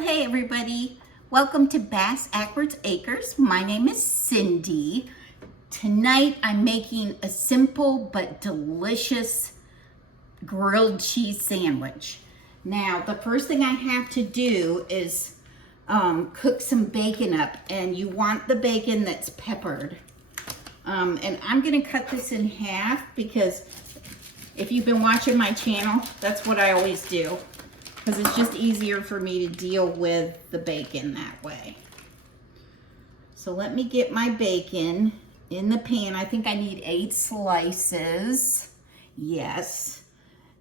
Hey everybody, welcome to Bass Ackwards Acres. My name is Cindy. Tonight I'm making a simple but delicious grilled cheese sandwich. Now the first thing I have to do is cook some bacon up, and you want the bacon that's peppered. And I'm gonna cut this in half because if you've been watching my channel, that's what I always do, because it's just easier for me to deal with the bacon that way. So let me get my bacon in the pan. I think I need 8 slices. Yes.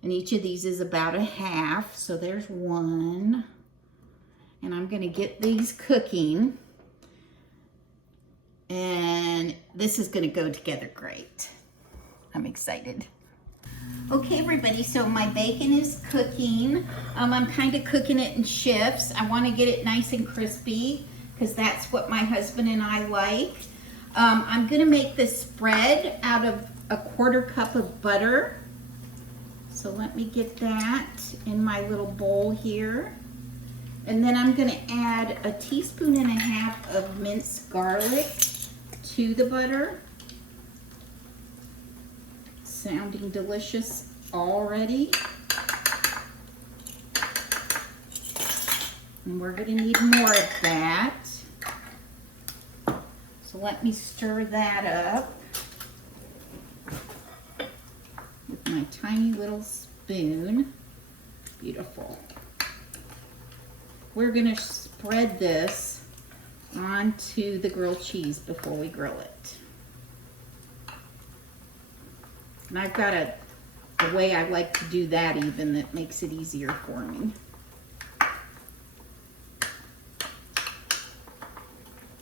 And each of these is about a half. So there's one. And I'm going to get these cooking. And this is going to go together great. I'm excited. Okay, everybody, so my bacon is cooking. I'm kind of cooking it in shifts. I want to get it nice and crispy because that's what my husband and I like. I'm going to make this spread out of a 1/4 cup of butter. So let me get that in my little bowl here. And then I'm going to add a 1.5 teaspoons of minced garlic to the butter. Sounding delicious already. And we're going to need more of that. So let me stir that up with my tiny little spoon. Beautiful. We're going to spread this onto the grilled cheese before we grill it. And I've got a way I like to do that even that makes it easier for me.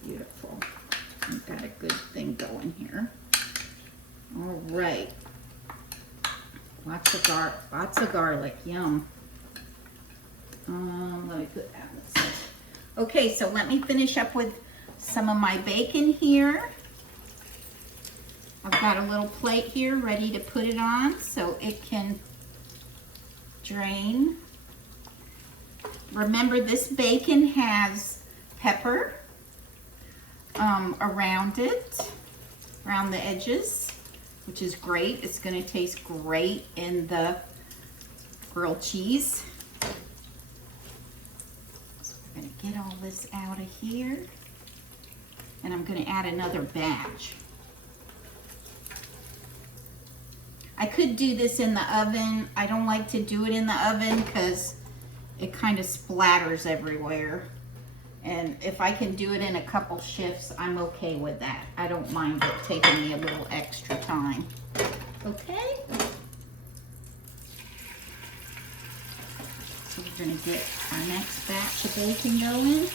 Beautiful. I've got a good thing going here. All right. Lots of garlic. Yum. Let me put that on the side. Okay, so let me finish up with some of my bacon here. I've got a little plate here ready to put it on so it can drain. Remember, this bacon has pepper around it, around the edges, which is great. It's going to taste great in the grilled cheese. So we're going to get all this out of here, and I'm going to add another batch. I could do this in the oven. I don't like to do it in the oven because it kind of splatters everywhere. And if I can do it in a couple shifts, I'm okay with that. I don't mind it taking me a little extra time. Okay? So we're going to get our next batch of bacon going.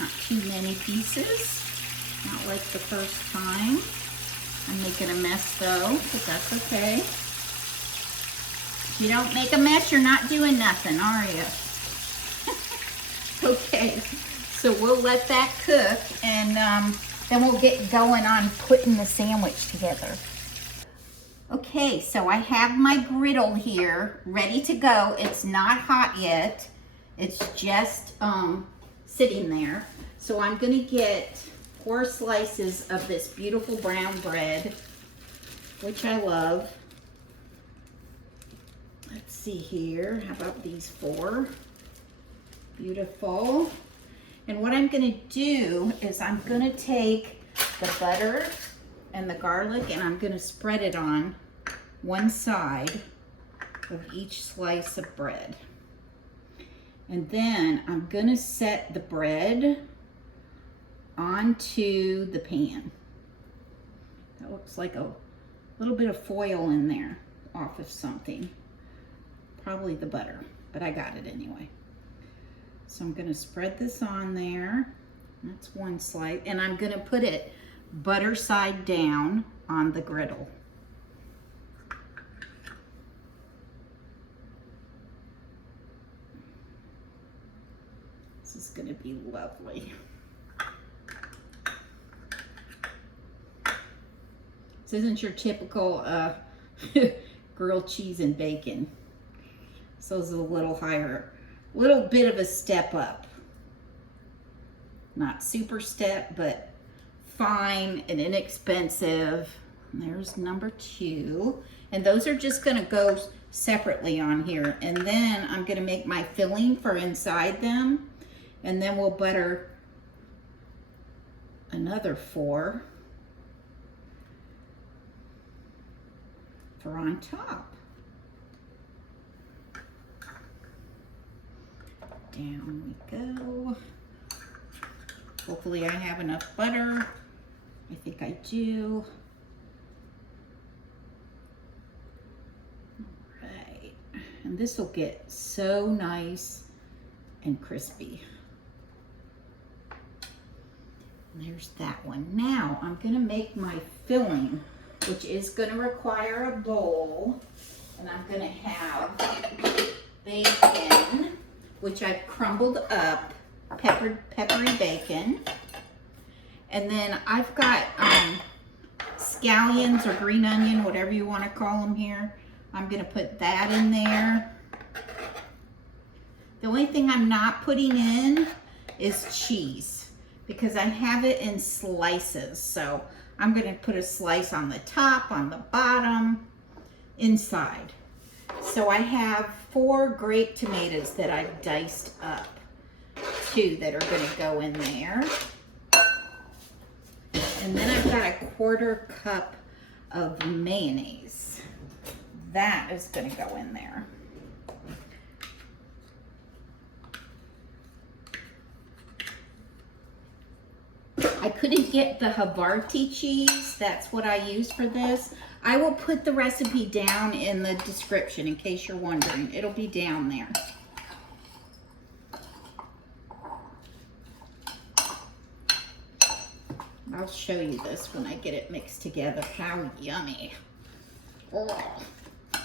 Not too many pieces. Not like the first time. I'm making a mess though, but that's okay. If you don't make a mess, you're not doing nothing, are you? Okay, so we'll let that cook, and then we'll get going on putting the sandwich together. Okay, so I have my griddle here ready to go. It's not hot yet. It's just sitting there. So I'm gonna get 4 slices of this beautiful brown bread, which I love. Let's see here. How about these 4? Beautiful. And what I'm going to do is I'm going to take the butter and the garlic, and I'm going to spread it on one side of each slice of bread. And then I'm going to set the bread onto the pan. That looks like a little bit of foil in there off of something. Probably the butter, but I got it anyway. So I'm going to spread this on there. That's one slice. And I'm going to put it butter side down on the griddle. This is going to be lovely. This isn't your typical grilled cheese and bacon. So it's a little higher little bit of a step up. Not super step, but fine and inexpensive. And there's number 2. And those are just gonna go separately on here. And then I'm gonna make my filling for inside them. And then we'll butter another 4 for on top. Down we go. Hopefully I have enough butter. I think I do. All right. And this will get so nice and crispy. And there's that one. Now I'm gonna make my filling, which is gonna require a bowl. And I'm gonna have bacon, which I've crumbled up, peppery bacon. And then I've got scallions or green onion, whatever you want to call them here. I'm going to put that in there. The only thing I'm not putting in is cheese because I have it in slices. So I'm going to put a slice on the top, on the bottom, inside. So I have 4 grape tomatoes that I've diced up. 2 that are going to go in there. And then I've got a 1/4 cup of mayonnaise. That is going to go in there. I couldn't get the Havarti cheese. That's what I use for this. I will put the recipe down in the description in case you're wondering. It'll be down there. I'll show you this when I get it mixed together. How yummy. Oh.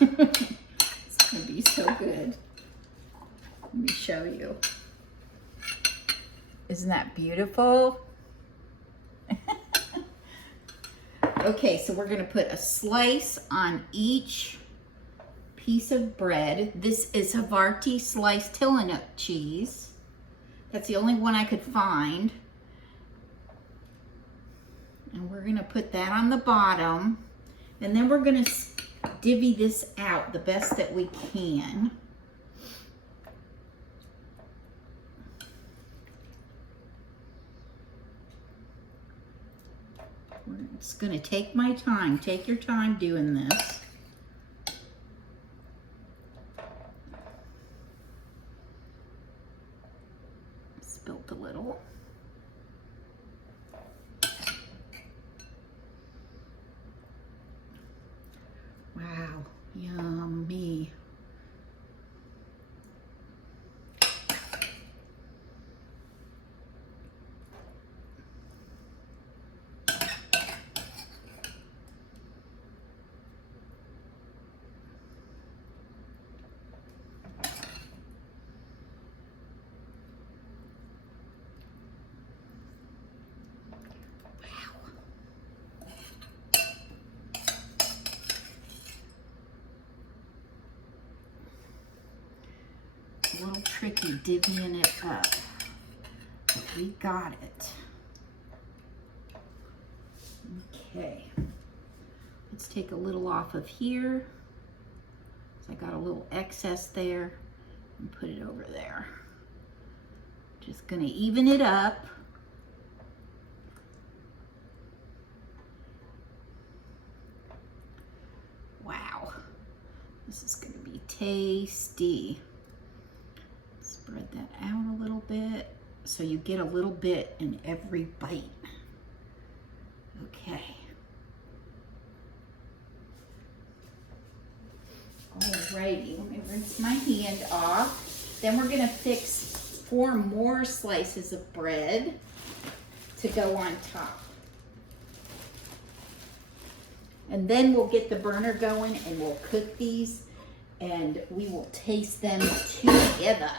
It's gonna be so good. Let me show you. Isn't that beautiful? Okay, so we're gonna put a slice on each piece of bread. This is Havarti sliced Tillanup cheese. That's the only one I could find. And we're gonna put that on the bottom. And then we're gonna divvy this out the best that we can. We're just gonna take my time. Take your time doing this. Spilt a little. Wow, yummy. A little tricky divvying it up, but we got it. Okay, let's take a little off of here. So I got a little excess there and put it over there. Just gonna even it up. Wow, this is gonna be tasty. Spread that out a little bit so you get a little bit in every bite. Okay. Alrighty, let me rinse my hand off. Then we're gonna fix 4 more slices of bread to go on top. And then we'll get the burner going and we'll cook these and we will taste them together.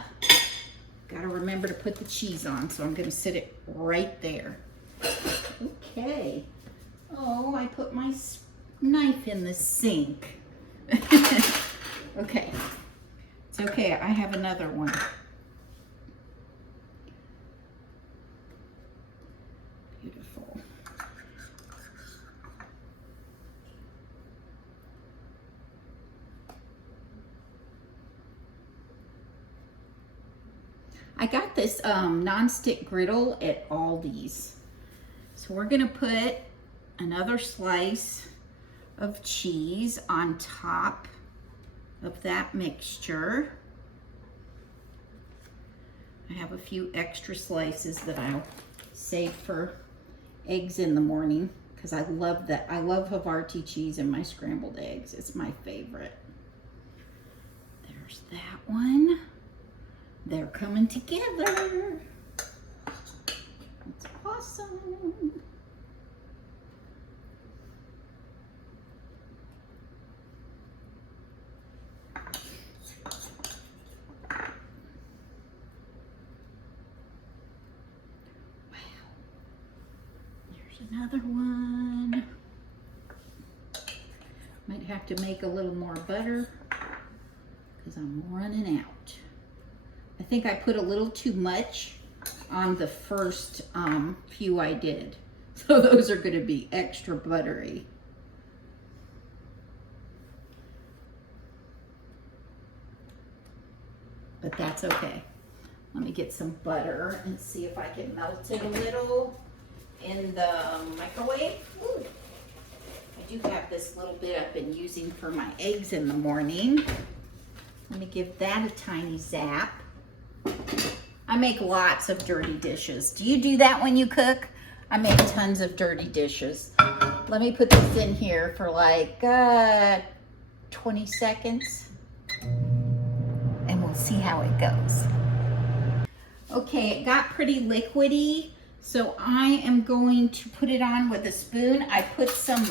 Gotta remember to put the cheese on, so I'm gonna sit it right there. Okay. Oh, I put my knife in the sink. Okay. It's okay, I have another one. I got this non-stick griddle at Aldi's. So we're gonna put another slice of cheese on top of that mixture. I have a few extra slices that I'll save for eggs in the morning because I love that. I love Havarti cheese in my scrambled eggs. It's my favorite. There's that one. They're coming together. It's awesome. Another one. Might have to make a little more butter because I'm running out. I think I put a little too much on the first few I did. So those are going to be extra buttery. But that's okay. Let me get some butter and see if I can melt it a little in the microwave. Ooh. I do have this little bit I've been using for my eggs in the morning. Let me give that a tiny zap. I make lots of dirty dishes. Do you do that when you cook? I make tons of dirty dishes. Let me put this in here for like 20 seconds and we'll see how it goes. Okay, it got pretty liquidy. So I am going to put it on with a spoon. I put some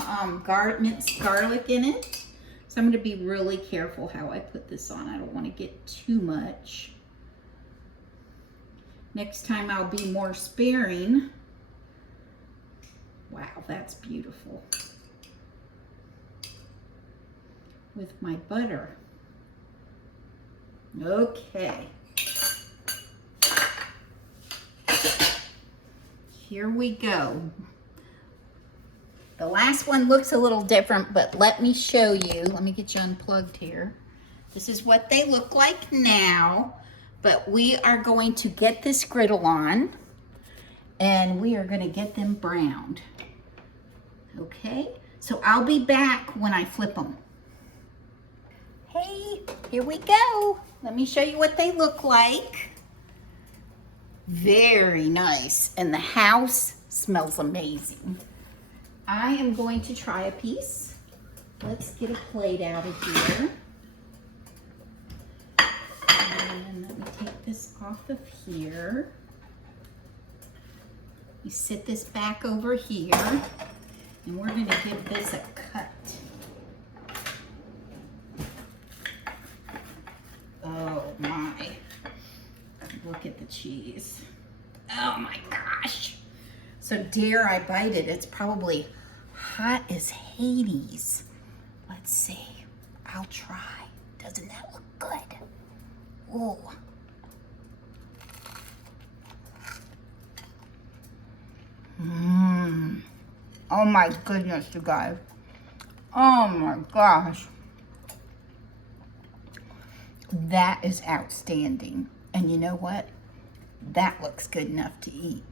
minced garlic in it. So I'm going to be really careful how I put this on. I don't want to get too much. Next time I'll be more sparing. Wow, that's beautiful. With my butter. Okay. Here we go. The last one looks a little different, but let me show you. Let me get you unplugged here. This is what they look like now, but we are going to get this griddle on and we are going to get them browned. Okay, so I'll be back when I flip them. Hey, here we go. Let me show you what they look like. Very nice, and the house smells amazing. I am going to try a piece. Let's get a plate out of here. And let me take this off of here. You sit this back over here, and we're going to give this a cut. Oh my. Look at the cheese. Oh my gosh. So dare I bite it? It's probably hot as Hades. Let's see. I'll try. Doesn't that look good? Oh. Oh my goodness, you guys. Oh my gosh. That is outstanding. And you know what? That looks good enough to eat.